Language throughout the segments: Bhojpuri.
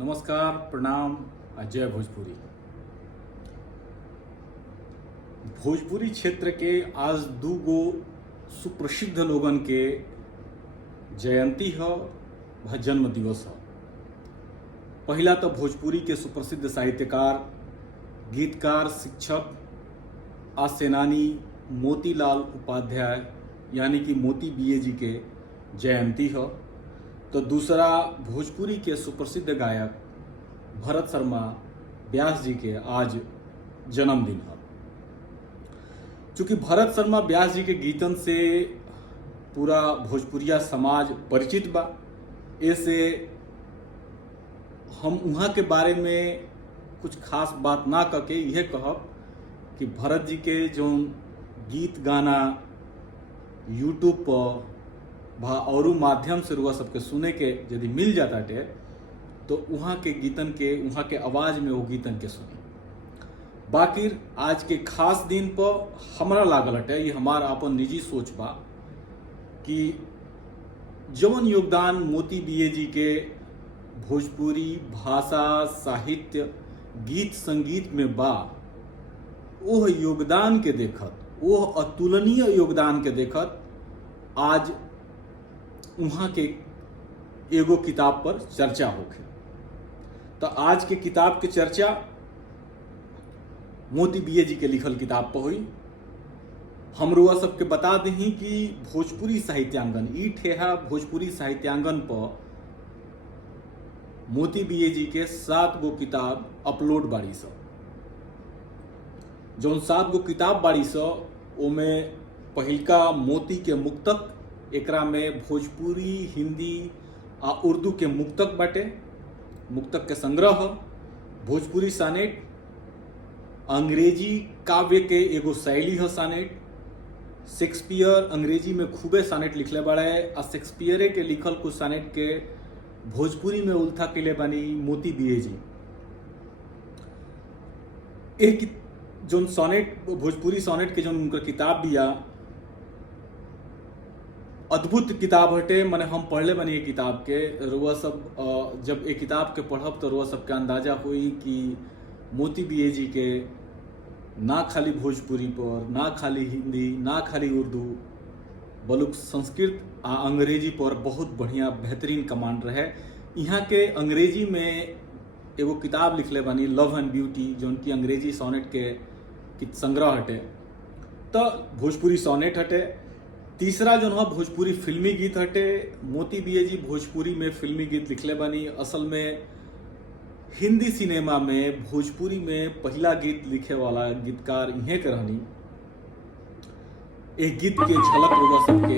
नमस्कार, प्रणाम। जय भोजपुरी। भोजपुरी क्षेत्र के आज दू गो सुप्रसिद्ध लोगन के जयंती ह व जन्म दिवस ह। पहिला तो भोजपुरी के सुप्रसिद्ध साहित्यकार, गीतकार, शिक्षक आ सेनानी मोतीलाल उपाध्याय यानी कि मोती बीए जी के जयंती ह। तो दूसरा भोजपुरी के सुप्रसिद्ध गायक भरत शर्मा व्यास जी के आज जन्मदिन है। चूँकि भरत शर्मा व्यास जी के गीतन से पूरा भोजपुरिया समाज परिचित बा, ऐसे हम वहाँ के बारे में कुछ खास बात ना करके यह कहब कि भरत जी के जो गीत गाना यूट्यूब पर भा और माध्यम से रुआ सबके सुने के यदि मिल जाता टे तो वहाँ के गीतन के, वहाँ के आवाज़ में वो गीतन के सुनी। बाकी आज के खास दिन पर हमरा लागल हटे, ये हमारा अपन निजी सोच बा कि जवन योगदान मोती बीए जी के भोजपुरी भाषा, साहित्य, गीत संगीत में बा, ओह योगदान के देखत, ओह अतुलनीय योगदान के देखत आज वहाँ के एगो किताब पर चर्चा होखे। तो आज के किताब के चर्चा मोती बीए जी के लिखल किताब पर हुई। हम रुआ सबके बता दही कि भोजपुरी साहित्यांगन ई ठेहा भोजपुरी साहित्यांगन पर मोती बीए जी के 7 गो किताब अपलोड बाड़ी स। जौन 7 गो किताब बाड़ी स ओमे पहिलका मोती के मुक्तक, एकरा में भोजपुरी, हिंदी आ उर्दू के मुक्तक बाटे, मुक्तक के संग्रह। भोजपुरी सानेट, अंग्रेजी काव्य के एगो शैली है सानेट। शेक्सपियर अंग्रेजी में खूबे सानेट लिखले बाड़े आ शेक्सपियरे के लिखल कुछ सानेट के भोजपुरी में उल्था केले बानी मोती बीए जी। एक जोन सोनेट, भोजपुरी सोनेट के जोन उनकर किताब बिया, अद्भुत किताब हटे। मैंने हम पढ़ले बनी ये किताब के। रुआ सब जब ये किताब के पढ़ब तो रुआ सबके अंदाजा हुई कि मोती बीए जी के ना खाली भोजपुरी पर, ना खाली हिंदी, ना खाली उर्दू, बल्कि संस्कृत आ अंग्रेजी पर बहुत बढ़िया बेहतरीन कमांड रहे। यहाँ के अंग्रेजी में एगो किताब लिखले बनी लव एंड ब्यूटी, जो उनकी अंग्रेजी सोनेट के संग्रह हटे। तो भोजपुरी सोनेट हटे। तीसरा जो है भोजपुरी फिल्मी गीत हटे। मोती बीए जी भोजपुरी में फिल्मी गीत लिखले बानी। असल में हिंदी सिनेमा में भोजपुरी में पहला गीत लिखे वाला गीतकार इहे के रहनी। एक गीत के झलक रुआ सबके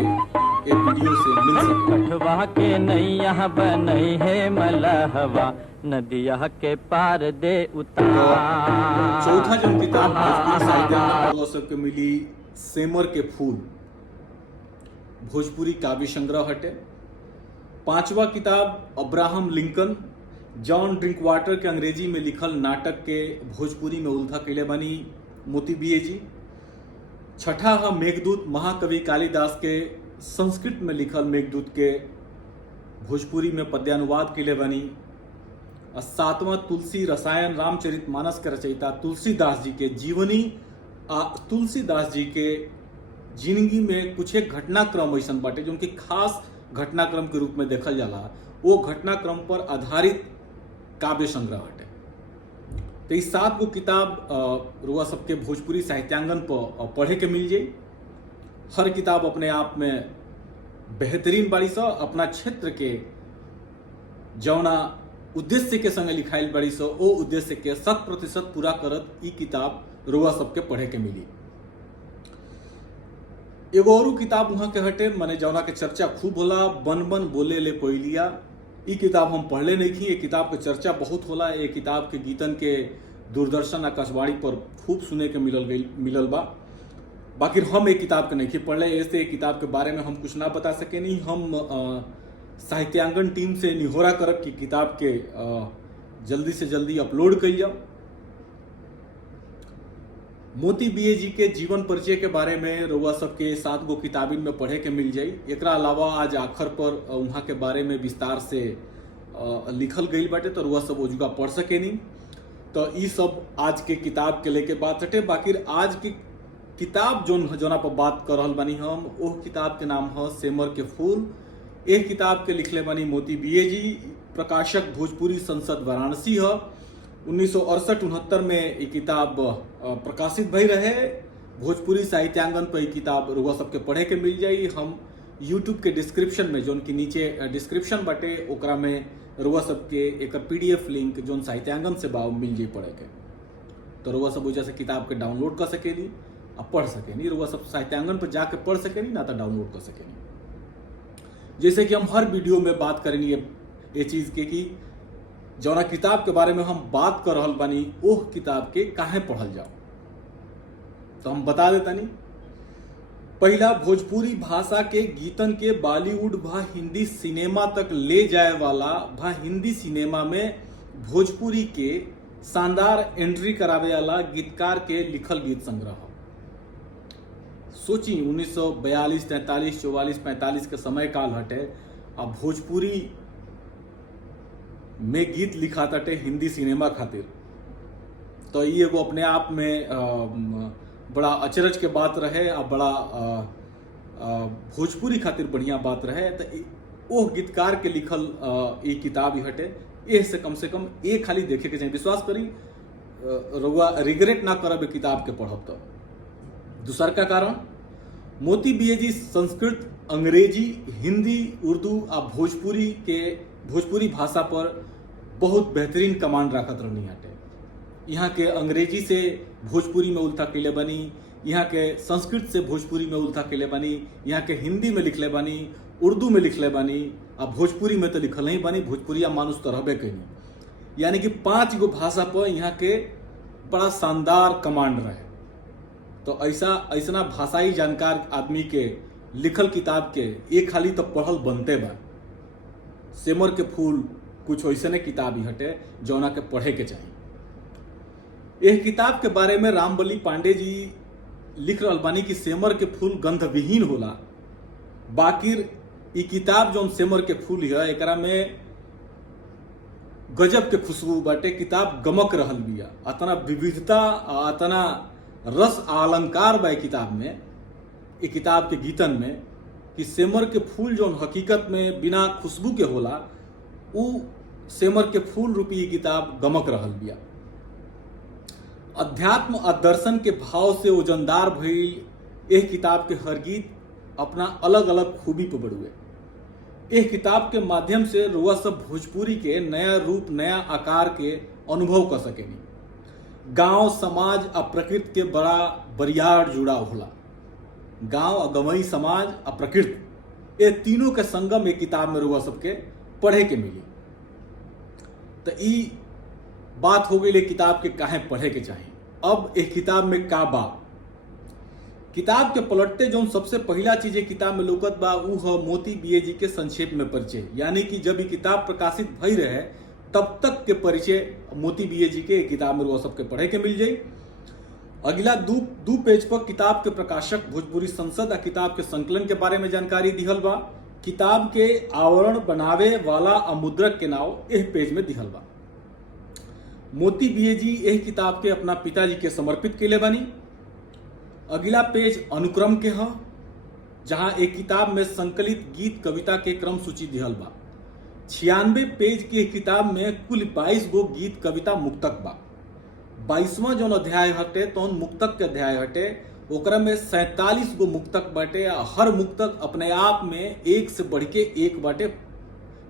एक वीडियो से मिल सकता है। कठवा के नैया बनई है मलहवा, नदिया के पार दे उतार। चौथा जो किताब भोजपुरी साहित्य रुआ सबके मिली सेमर के फूल, भोजपुरी काव्य संग्रह हटे। 5वां किताब अब्राहम लिंकन, जॉन ड्रिंकवाटर के अंग्रेजी में लिखल नाटक के भोजपुरी में उल्था कैले बनी मोती बीए जी। 6ठा है मेघदूत, महाकवि कालिदास के संस्कृत में लिखल मेघदूत के भोजपुरी में पद्यानुवाद कैले बनी। और 7वां तुलसी रसायन, रामचरितमानस के रचयिता तुलसीदास जी के जीवनी आ तुलसीदास जी के जिंदगी में कुछ एक घटनाक्रम ऐसा बाटे जो उनकी खास घटनाक्रम के रूप में देखल जाला, वो घटनाक्रम पर आधारित काव्य संग्रह हटे। तो इस 7 गो किताब रुआ सबके भोजपुरी साहित्यांगन पर पढ़े के मिल जाए। हर किताब अपने आप में बेहतरीन बाड़ी स, अपना क्षेत्र के जौना उद्देश्य के संग लिखाइल बाड़ी स, ओ उद्देश्य के 100% पूरा करत ई किताब रुआ सबके पढ़े के मिली। एगो और किताब वहाँ के हटे, माने जौना के चर्चा खूब होला, बन बन बोले ले कोयलिया। ई किताब हम पढ़ले नहीं थी। ये किताब के चर्चा बहुत होला। ये किताब के गीतन के दूरदर्शन आकाशवाणी पर खूब सुने के मिलल बा। बाकी हम एक किताब के नहीं पढ़ले, ऐसे एक किताब के बारे में हम कुछ ना बता सके नहीं। हम साहित्यांगन टीम से निहोरा करब कि किताब के जल्दी से जल्दी अपलोड कइल जाओ। मोती बीए जी के जीवन परिचय के बारे में रउआ सबके 7 गो किताबिन में पढ़े के मिल जाई। एकरा अलावा आज आखिर पर वहाँ के बारे में विस्तार से लिखल गई बाटे, तो रुआ सब ओजुगा पढ़ सकेनी। तो ई सब आज के किताब के लेके बात हटे। बाकी आज की किताब जोना पर बात कर रहल बानी हम, ओह किताब के नाम है सेमर के फूल। एक किताब के लिखले बानी मोती बीए जी, प्रकाशक भोजपुरी संसद वाराणसी है। 1968-69 में ये किताब प्रकाशित भई रहे। भोजपुरी साहित्यांगन पर ये किताब रुआ सबके पढ़े के मिल जाई। हम यूट्यूब के डिस्क्रिप्शन में, जोन की नीचे डिस्क्रिप्शन बाटे, ओकरा में रुआ सबके एक PDF लिंक जोन साहित्यांगन से बा मिल जाई पढ़े के। तो रुआ सब वजह से किताब के डाउनलोड कर सकेनी और पढ़ सकेनी। रुआ सब साहित्यांगन पर जाके पढ़ सकेनी, ना तो डाउनलोड कर सकेनी। जैसे कि हम हर वीडियो में बात करेनी ये चीज के कि जौना किताब के बारे में हम बात कर रहल बानी, ओह किताब के काहे पढ़ल जाओ। तो हम बता देतानी। पहला, भोजपुरी भाषा के गीतन के बॉलीवुड व हिंदी सिनेमा तक ले जाए वाला व हिंदी सिनेमा में भोजपुरी के शानदार एंट्री करावे वाला गीतकार के लिखल गीत संग्रह। सोची 1942, 43, 44, 45 के समय काल हटे। अब भोजपुरी में गीत लिखा ताटे हिंदी सिनेमा खातिर। तो ये एगो अपने आप में बड़ा अचरज के बात रहे और बड़ा भोजपुरी खातिर बढ़िया बात रहे। तो ओह गीतकार के लिखल ये किताब ही हटे। ए से कम एक खाली देखे के चाहिए। विश्वास करी, रउआ रिग्रेट ना करब किताब के पढ़ब। तो दूसर का कारण, मोती बीए जी संस्कृत, अंग्रेजी, हिंदी, उर्दू और भोजपुरी भाषा पर बहुत बेहतरीन कमांड रखत रहनी हटे। यहाँ के अंग्रेजी से भोजपुरी में उल्था कैले बनी, यहाँ के संस्कृत से भोजपुरी में उल्था कैले बनी, यहाँ के हिंदी में लिखले बनी, उर्दू में लिखले बनी, और भोजपुरी में तो लिखल नहीं बनी। भोजपुरिया मानुष तो रहबे कहीं। यानी कि 5 गो भाषा पर यहाँ के बड़ा शानदार कमांड रहे। तो ऐसा भाषाई जानकार आदमी के लिखल किताब के एक खाली तो पढ़ल बनते बा। सेमर के फूल कुछ ऐसे किताब ही हटे जौना के पढ़े के चाहिए। यह किताब के बारे में रामबली पांडे जी लिख रहल बानी कि सेमर के फूल गंध विहीन होला। बाकी ई किताब जौन सेमर के फूल है, एकरा में गजब के खुशबू बाटे। किताब गमक रहल बिया। अतना विविधता, अतना रस अलंकार बा किताब में, ये किताब के गीतन में, कि सेमर के फूल जो हकीकत में बिना खुशबू के होला, उ सेमर के फूल रूपी ये किताब गमक रहल बिया। अध्यात्म और दर्शन के भाव से ओजनदार भइल एक किताब के हर गीत अपना अलग अलग खूबी पर बड़ुए। एक किताब के माध्यम से रुआ सब भोजपुरी के नया रूप, नया आकार के अनुभव कर सकेनी। गांव, समाज और प्रकृति के बड़ा बरियार जुड़ाव होला। गांव और गवई समाज और प्रकृति, ये तीनों के संगम एक किताब में रुआ सबके पढ़े के मिली। तो ई बात हो गई किताब के काहे पढ़े के चाहिए। अब एक किताब में का बा, किताब के पलटते जो सबसे पहला चीज किताब में लौकत बा ऊ है मोती बीए जी के संक्षेप में परिचय। यानी कि जब ये किताब प्रकाशित भई रहे तब तक के परिचय मोती बीए जी के किताब में वो सबके पढ़े के मिल जाई। अगला दू पेज पर किताब के प्रकाशक भोजपुरी संसद और किताब के संकलन के बारे में जानकारी दिहल बा। किताब के आवरण बनावे वाला और मुद्रक के नाव एह पेज में दिहल बा। मोती बीए जी एह किताब के अपना पिताजी के समर्पित केले बानी। अगला पेज अनुक्रम के है, जहां एक किताब में संकलित गीत कविता के क्रम सूची दिहल बा। 96 पेज की किताब में कुल 22 गो गीत कविता मुक्तक बा। 22वां जो अध्याय हटे तो मुक्तक के अध्याय हटे, ओकरा में 47 गो मुक्तक बाटे। हर मुक्तक अपने आप में एक से बढ़ के एक बाटे।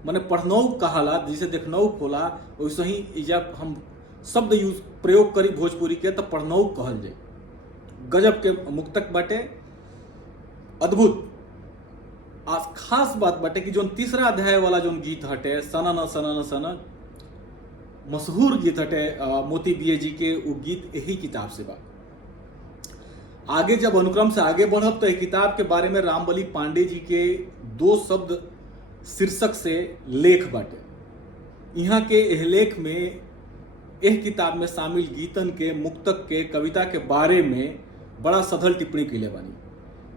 माने पढ़नौ कहाला, जिसे देखनौ होला, वैसे ही जब हम शब्द प्रयोग करी भोजपुरी के तो पढ़नौ कहल जाए। गजब के मुक्तक बाटे, अद्भुत। आज खास बात बाटे कि जो तीसरा अध्याय वाला जो गीत हटे सनन सनन सन, मशहूर गीत हटे मोती बीए जी के, वो गीत यही किताब से बा। आगे जब अनुक्रम से आगे बढ़ब तो किताब के बारे में रामबली पांडे जी के 2 शब्द शीर्षक से लेख बाटे। यहाँ के एह लेख में एह किताब में शामिल गीतन के, मुक्तक के, कविता के बारे में बड़ा सधल टिप्पणी कैले बानी।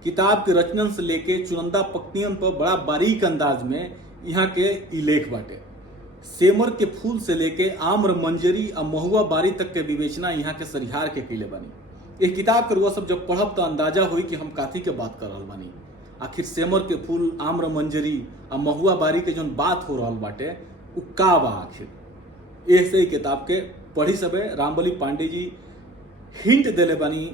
किताब के रचनन से लेके चुनिंदा पंक्तियन पर बड़ा बारीक अंदाज में यहाँ के ई लेख बाटे। सेमर के फूल से लेके आम्र मंजरी और महुआ बारी तक के विवेचना यहाँ के सरिहार के किले बनी। एक किताब के रुआ सब जब पढ़ब तो अंदाजा हुई कि हम काथी के बात कर रहल बानी। आखिर सेमर के फूल, आम्र मंजरी और महुआ बारी के जोन बात हो रहल बाटे उ का बा आखिर। ऐसे ही किताब के पढ़ी सबे रामबली पांडे जी हिंट देले बानी,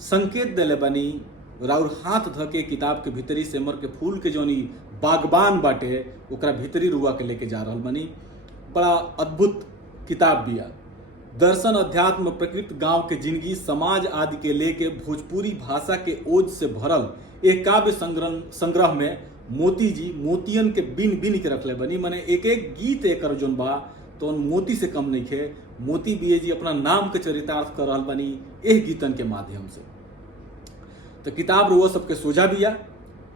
संकेत देले बानी, राउर हाथ धके किताब के भीतरी सेमर के फूल के जोनी बागबान बाटे ओकरा भीतरी रुआ के लेके जा रहल बानी। बड़ा अद्भुत किताब बिया। दर्शन, अध्यात्म, प्रकृति, गांव के जिंदगी, समाज आदि के लेके भोजपुरी भाषा के ओज से भरल एक काव्य संग्रह में मोती जी मोतियन के बिन बिन के रखले बनी। माने एक एक गीत एकर जोन बा तो मोती से कम नहीं खे। मोती बीए जी अपना नाम के चरितार्थ कर रहल बनी एह गीतन के माध्यम से। तो किताब रुआ सबके सोझा बिया।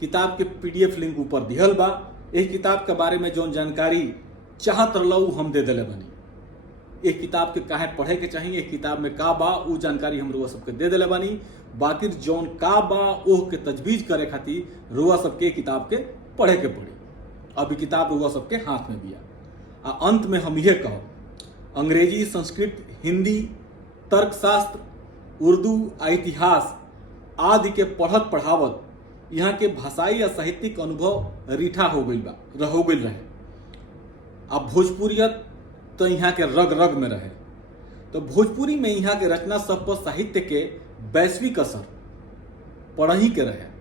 किताब के पीडीएफ लिंक ऊपर दिहल बा। एक किताब के बारे में जौन जानकारी चाहत रहलू हम दे दिले बनी। एक किताब के काहे पढ़े के चाहिए, एक किताब में का बा उ जानकारी हम रुआ सबके दे दिले बनी। बाकी जौन का बा ओह के तजवीज करे खातिर रुआ सबके किताब के पढ़े के पड़ी। अभी किताब रुआ सबके हाथ में बिया। अंत में हम यह कहब, अंग्रेजी, संस्कृत, हिंदी, तर्कशास्त्र, उर्दू, इतिहास आदि के पढ़त पढ़ावत यहाँ के भाषाई या साहित्यिक अनुभव रीठा हो गई रहे। अब भोजपुरियत तो यहाँ के रग रग में रहे। तो भोजपुरी में यहाँ के रचना सब पर साहित्य के वैश्विक असर पढ़ही के रहे।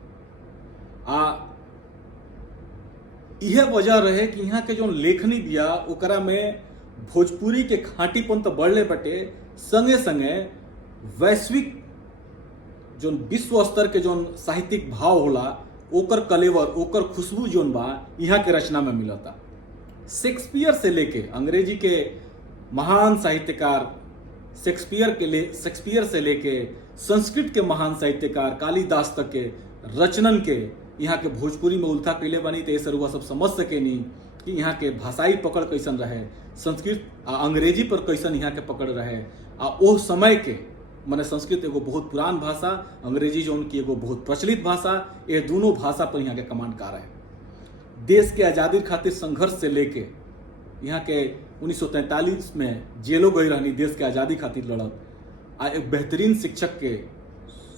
यह वजह रहे कि यहाँ के जो लेखनी दिया ओकरा में भोजपुरी के खाटीपन तो बढ़ले बटे, संगे संगे वैश्विक जो विश्व स्तर के जो साहित्यिक भाव होला ओकर कलेवर, ओकर खुशबू जोन बा यहाँ के रचना में मिलता। शेक्सपियर से लेके अंग्रेजी के महान साहित्यकार शेक्सपियर से लेके संस्कृत के महान साहित्यकार कालिदास तक के रचनन के यहाँ के भोजपुरी में उल्था कैले बनी। तो ऐसे रुआ सब समझ सके नहीं कि यहाँ के भाषाई पकड़ कैसन रहे, संस्कृत आ अंग्रेजी पर कैसन यहाँ के पकड़ रहे। ओ समय के माने संस्कृत एगो बहुत पुरान भाषा, अंग्रेजी जो उनकी एगो बहुत प्रचलित भाषा, ये दोनों भाषा पर यहाँ के कमांड कर रहे। देश के आज़ादी खातिर संघर्ष से लेके यहाँ के 1943 में जेलों गई रहनी देश के आज़ादी खातिर लड़त। एक बेहतरीन शिक्षक के,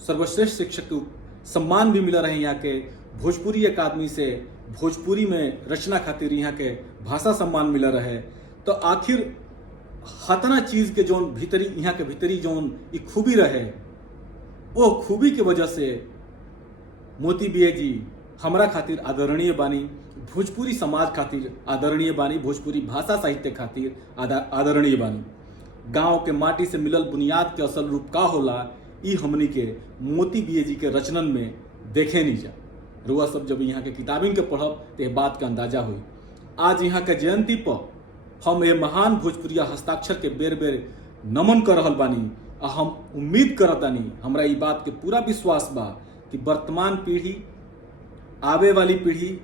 सर्वश्रेष्ठ शिक्षक के सम्मान भी मिला रहे। यहाँ के भोजपुरी अकादमी से भोजपुरी में रचना खातिर यहाँ के भाषा सम्मान मिला रहे। तो आखिर हतना चीज के जोन भीतरी यहाँ के भीतरी जोन ई खूबी रहे, वो खूबी के वजह से मोती बीए जी हमरा खातिर आदरणीय बानी, भोजपुरी समाज खातिर आदरणीय बानी, भोजपुरी भाषा साहित्य खातिर आदरणीय बानी। गांव के माटी से मिलल बुनियाद के असल रूप का होला ई हमनी के मोती बीए जी के रचनन में देखे नहीं जा। रुआ सब जब यहाँ के किताबिन के पढ़ब तो ये बात का अंदाजा हुई। आज यहाँ के जयंती पर हम ये महान भोजपुरिया हस्ताक्षर के बेर बेर नमन कर रहल बानी। हम उम्मीद करतानी, हमरा ई बात के पूरा विश्वास बा कि वर्तमान पीढ़ी, आवे वाली पीढ़ी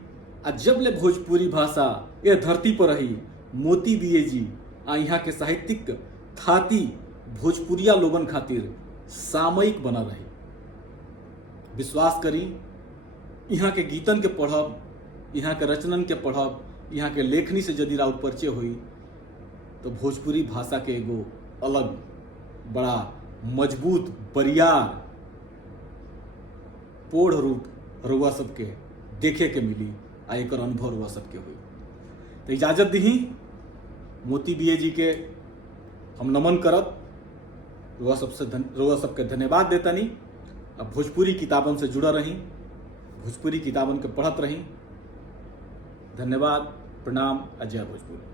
आ जब ले भोजपुरी भाषा ये धरती पर रही, मोती बीए जी आ यहाँ के साहित्यिक थाती भोजपुरिया लोगन खातिर सामयिक बना रही। विश्वास करी, यहाँ के गीतन के पढ़ब, यहाँ के रचनन के पढ़ब, यहाँ के लेखनी से यदि राउर परिचय हुई तो भोजपुरी भाषा के एगो अलग बड़ा मजबूत बरियार पोढ़ रूप रुआ सबके देखे के मिली आ एक अनुभव रुआ सबके हुई। तो इजाजत दी मोती बीए जी के हम नमन करब, रुआ सबके धन्यवाद देता नहीं। अब भोजपुरी किताबन से जुड़ा रही, भोजपुरी किताबन के पढ़त रही। धन्यवाद, प्रणाम, अजय भोजपुरी।